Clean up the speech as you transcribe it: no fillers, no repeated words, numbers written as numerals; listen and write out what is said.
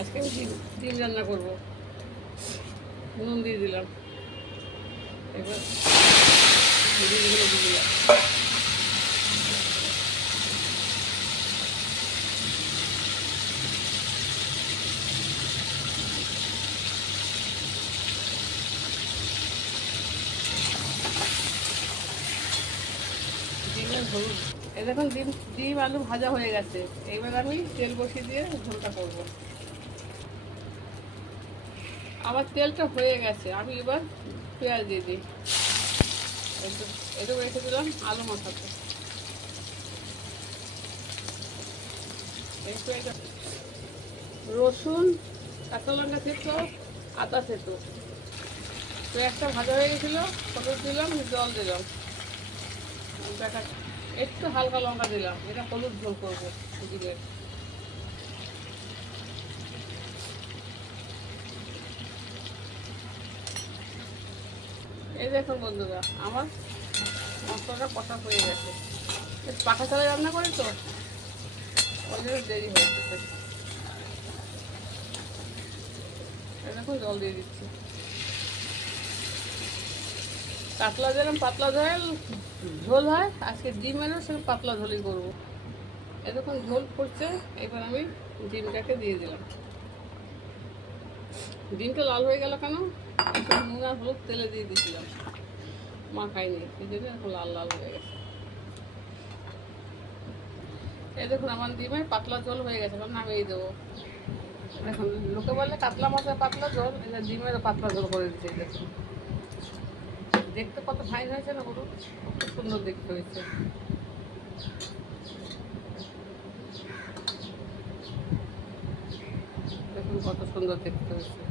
আজকে আমি ডিম রান্না করবো। নুন দিয়ে দিলাম, এবার ডিমগুলো দিয়ে দিলাম। ডিমের হলুদ, এই দেখুন ডিম আলু ভাজা হয়ে গেছে। এইবার আমি তেল বসিয়ে দিয়ে ঝোলটা করবো। আমার তেলটা হয়ে গেছে, আমি এবার পেঁয়াজ দিয়ে দিই। একটু রেখে দিলাম আলু মাখাতে। রসুন, কাঁচা লঙ্কা থেতো, আদা থেতো। পেঁয়াজটা ভাজা হয়ে গেছিলো, হলুদ দিলাম, জল দিলাম, একটু হালকা লঙ্কা দিলাম। এটা হলুদ ঝোল করবো ডিমের। এই দেখুন বন্ধুরা, আমার মশলাটা কষা হয়ে গেছে। পাখা চালায় রান্না করি তো, ওই জন্য দেরি হয়ে গেছে। দেখুন জল দিয়ে দিচ্ছি। কাতলা যেরকম পাতলা ঝোল হয়, আজকে ডিমেরও সেরকম পাতলা ঝোলই করবো। এরকম ঝোল করছে। এবার আমি ডিমটাকে দিয়ে দিলাম। ডিমটা লাল হয়ে গেল কেন? নুন আর হলুদ তেলে দিয়ে দিয়েছিলাম, মাখাইনি, এই জন্য এখন লাল লাল হয়ে গেছে। এই দেখুন আমার ডিমের পাতলা ঝোল হয়ে গেছে, এবার নামিয়ে দেবো। দেখুন লোকে বলে কাতলা মাছের পাতলা ঝোল, এটা ডিমেরও পাতলা ঝোল করে দিচ্ছে। দেখুন দেখতে কত ফাইন হয়েছে না, বলুন, খুব সুন্দর দেখতে হয়েছে। দেখুন কত সুন্দর দেখতে হয়েছে।